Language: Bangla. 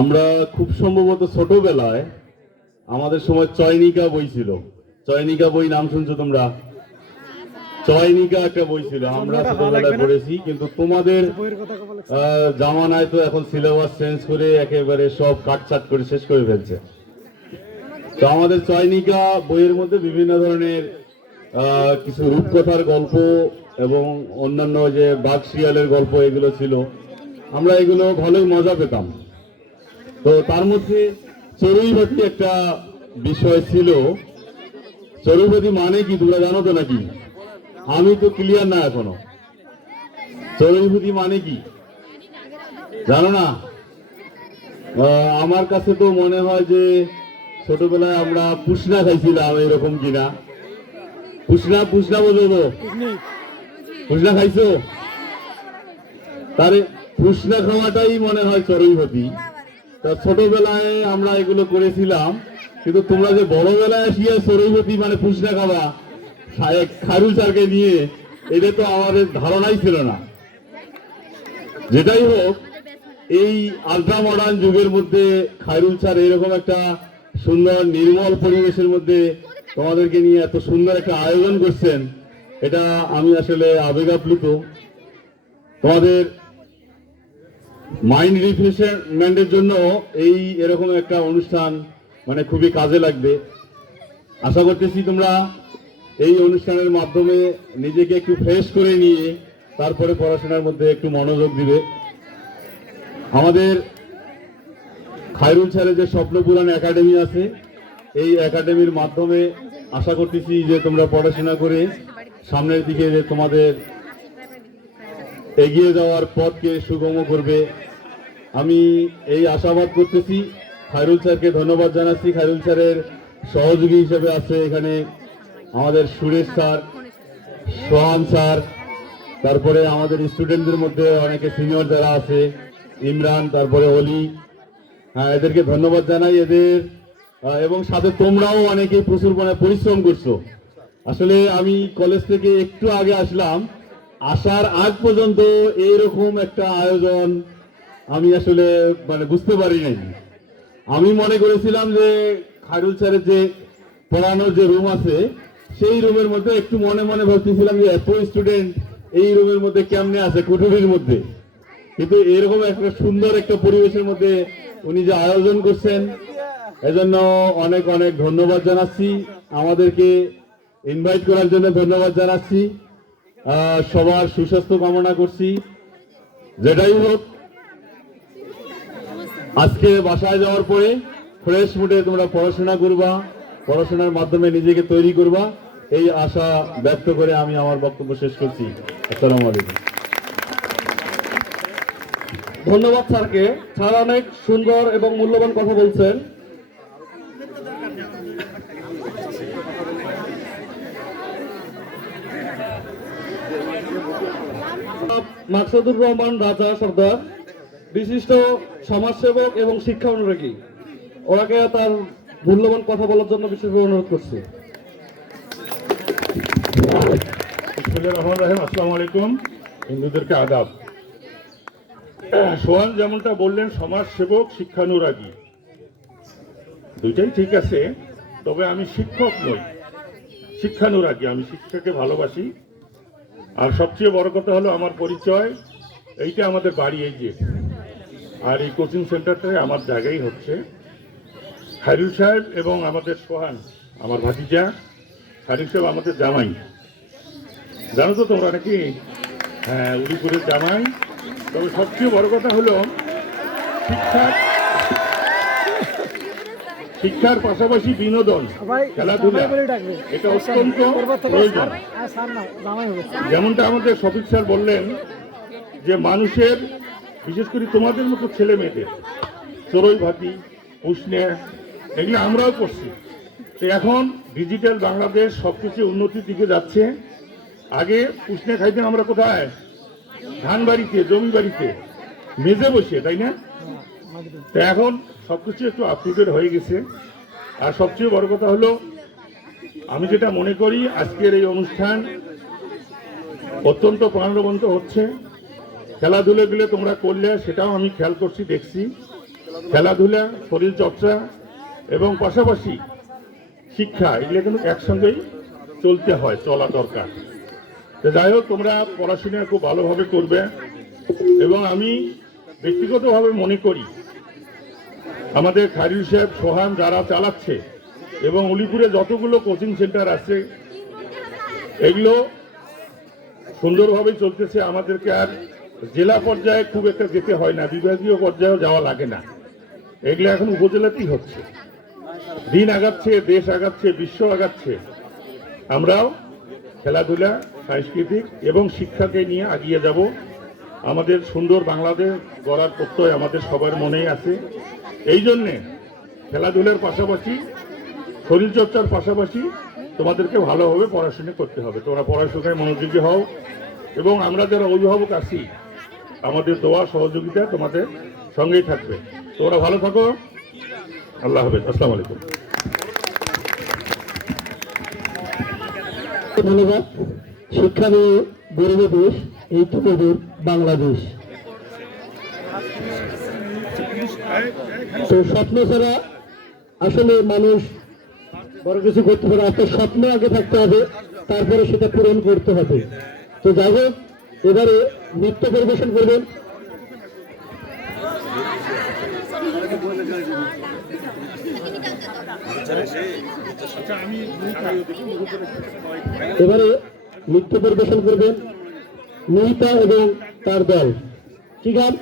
আমরা খুব সম্ভবত ছোটবেলায় আমাদের সময় চয়নিকা বই ছিল। চয়নিকা বই নাম শুনছো তোমরা? চয়নিকা একটা বই ছিল, আমরা ছোটবেলায় পড়েছি। কিন্তু তোমাদের জামানায় তো এখন সিলেবাস চেঞ্জ করে একেবারে সব কাটছাট করে শেষ করে ফেলছে। তো আমাদের চয়নিকা বইয়ের মধ্যে বিভিন্ন ধরনের কিছু রূপকথার গল্প এবং অন্যান্য যে বাঘ শিয়ালের গল্প এগুলো ছিল। আমরা এগুলো ভালোই মজা পেতাম। তো তার মধ্যে চড়ুইভাতি একটা বিষয় ছিল। চড়ুইভাতি মানে কি তোমরা জানো তো নাকি? আমি তো ক্লিয়ার না এখনো। চড়ুইভাতি মানে কি জানো না? আমার কাছে তো মনে হয় যে ছোটবেলায় আমরা পুষনা খাইছিলাম, এরকম কিনা। পুষনা পুষনা বোঝো তো? পুষনা খাইছো? তারে পুষনা খাওয়াটাই মনে হয় চড়ুইভাতি। তা ছোটবেলায় আমরা এগুলো করেছিলাম, কিন্তু তোমরা যে বড়বেলায় আসিয়া চড়ুইভাতি মানে পুষনা খাওয়া খায়রুল স্যারকে নিয়ে, এটা তো আমাদের ধারণাই ছিল না। যেটাই হোক, এই আলট্রা মডার্ন যুগের মধ্যে খায়রুল স্যার এরকম একটা সুন্দর নির্মল পরিবেশের মধ্যে তোমাদেরকে নিয়ে এত সুন্দর একটা আয়োজন করছেন, এটা আমি আসলে আবেগ আপ্লুত। তোমাদের মাইন্ড রিফ্রেশমেন্টের জন্য এই এরকম একটা অনুষ্ঠান মানে খুবই কাজে লাগবে। আশা করতেছি তোমরা এই অনুষ্ঠানের মাধ্যমে নিজেকে একটু ফ্রেশ করে নিয়ে তারপরে পড়াশোনার মধ্যে একটু মনোযোগ দিবে। আমাদের খায়রুল স্যারের যে স্বপ্ন পূরণ একাডেমি আছে, এই একাডেমির মাধ্যমে আশা করতেছি যে তোমরা পড়াশোনা করে সামনের দিকে যে তোমাদের এগিয়ে যাওয়ার পথকে সুগম করবে, আমি এই আশাবাদ করতেছি। খায়রুল স্যারকে ধন্যবাদ জানাচ্ছি। খায়রুল স্যারের সহযোগী হিসেবে আছে এখানে আমাদের সুরেশ স্যার, সোহান স্যার, তারপরে আমাদের স্টুডেন্টদের মধ্যে অনেকে সিনিয়র যারা আছে, ইমরান, তারপরে অলি। হ্যাঁ, এদেরকে ধন্যবাদ জানাই এদের। এবং সাথে তোমরাও অনেকে প্রচুর পরিশ্রম করছো। আসলে আমি কলেজ থেকে একটু আগে আসলাম, আসার আগ পর্যন্ত এইরকম একটা আয়োজন আমি আসলে বুঝতে পারি নাই। আমি মনে করেছিলাম যে খায়রুল স্যারের যে পড়ানোর যে রুম আছে, সেই রুমের মধ্যে একটু মনে মনে ভাবতেছিলাম যে এত স্টুডেন্ট এই রুমের মধ্যে কেমনে আছে, কুঠুরির মধ্যে। কিন্তু এরকম একটা সুন্দর একটা পরিবেশের মধ্যে উনি যে আয়োজন করছেন, এজন্য অনেক অনেক ধন্যবাদ জানাচ্ছি। আমাদেরকে ইনভাইট করার জন্য ধন্যবাদ জানাচ্ছি। সবার সুস্বাস্থ্য কামনা করছি। যেটাই হোক, আজকে বাসায় যাওয়ার পরে ফ্রেশ মুডে তোমরা পড়াশোনা করবা, পড়াশোনার মাধ্যমে নিজেকে তৈরি করবা, এই আশা ব্যক্ত করে আমি আমার বক্তব্য শেষ করছি। আসসালামু আলাইকুম। ধন্যবাদ স্যারকে। স্যার অনেক সুন্দর এবং মূল্যবান কথা বলছেন। মাকসুদুর রহমান রাজা সর্দার, বিশিষ্ট সমাজসেবক এবং শিক্ষা অনুরাগী, ওনাকে তার মূল্যবান কথা বলার জন্য বিশেষভাবে অনুরোধ করছি। আসসালামু আলাইকুম, হিন্দুদেরকে আদাব। সোহান যেমনটা বললেন, সমাজসেবক, শিক্ষানুরাগী, দুইটাই ঠিক আছে। তবে আমি শিক্ষক নই, শিক্ষানুরাগী। আমি শিক্ষাকে ভালোবাসি। আর সবচেয়ে বড় কথা হলো আমার পরিচয়, এইটা আমাদের বাড়ি, এই যে, আর এই কোচিং সেন্টারটায় আমার জায়গায় হচ্ছে। খায়রুল সাহেব এবং আমাদের সোহান আমার ভাতিজা, খায়রুল সাহেব আমাদের জামাই, জানো তো তোমরা নাকি? হ্যাঁ, উলিপুরের জামাই। তবে সবচেয়ে বড় কথা হলো শিক্ষার পাশাপাশি বিনোদন, খেলাধুলা, এটা অত্যন্ত প্রয়োজন। যেমনটা আমাদের শফিক স্যার বললেন যে মানুষের, বিশেষ করে তোমাদের মতো ছেলে মেয়েদের চড়ুইভাতি, পুষনে, এগুলো আমরাও করছি। তো এখন ডিজিটাল বাংলাদেশ সবকিছু উন্নতির দিকে যাচ্ছে। আগে পুষনে খাইতাম আমরা কোথায়? ধান বাড়িতে, জমি বাড়িতে, মেজে বসে, তাই না? তো এখন সবকিছু একটু আপডেটেড হয়ে গেছে। আর সবচেয়ে বড় কথা হলো, আমি যেটা মনে করি আজকের এই অনুষ্ঠান অত্যন্ত প্রাণবন্ত হচ্ছে। খেলাধুলাগুলো তোমরা করলে, সেটাও আমি খেয়াল করছি, দেখছি। খেলাধুলা, শরীর চর্চা এবং পাশাপাশি শিক্ষা, এগুলো কিন্তু একসঙ্গেই চলতে হয়, চলা দরকার। তো যাই হোক, তোমরা পড়াশোনা খুব ভালোভাবে করবে এবং আমি ব্যক্তিগতভাবে মনে করি আমাদের খায়রুল সাহেব, সোহান যারা চালাচ্ছে এবং উলিপুরে যতগুলো কোচিং সেন্টার আছে এগুলো সুন্দরভাবে চলতেছে। আমাদেরকে আর জেলা পর্যায়ে খুব একটা যেতে হয় না, বিভাগীয় পর্যায়েও যাওয়া লাগে না। এগুলো এখন উপজেলাতেই হচ্ছে। দিন আগাচ্ছে, দেশ আগাচ্ছে, বিশ্ব আগাচ্ছে। আমরাও খেলাধুলা, সাংস্কৃতিক এবং শিক্ষাকে নিয়ে এগিয়ে যাব। আমাদের সুন্দর বাংলাদেশ গড়ার প্রত্যয় আমাদের সবার মনেই আছে। এই জন্যে খেলাধুলার পাশাপাশি, শরীরচর্চার পাশাপাশি তোমাদেরকে ভালোভাবে পড়াশোনা করতে হবে। তোমরা পড়াশোনায় মনোযোগী হও এবং আমরা যারা অভিভাবক আছি আমাদের দোয়া সহযোগিতা তোমাদের সঙ্গেই থাকবে। তোমরা ভালো থাকো। আল্লাহ হাফেজ। আসসালামু আলাইকুম। ধন্যবাদ। শিক্ষা নিয়ে গড়বে দেশ, এই তো গড়বে বাংলাদেশ। তো স্বপ্ন ছাড়া আসলে মানুষ বড় কিছু করতে পারে। আপনার স্বপ্ন আগে থাকতে হবে, তারপরে সেটা পূরণ করতে হবে। তো যাই হোক, এবারে নৃত্য পরিবেশন করবেন নৃত্য পরিবেশন করবেন মিহিতা এবং তার দল। কি গান?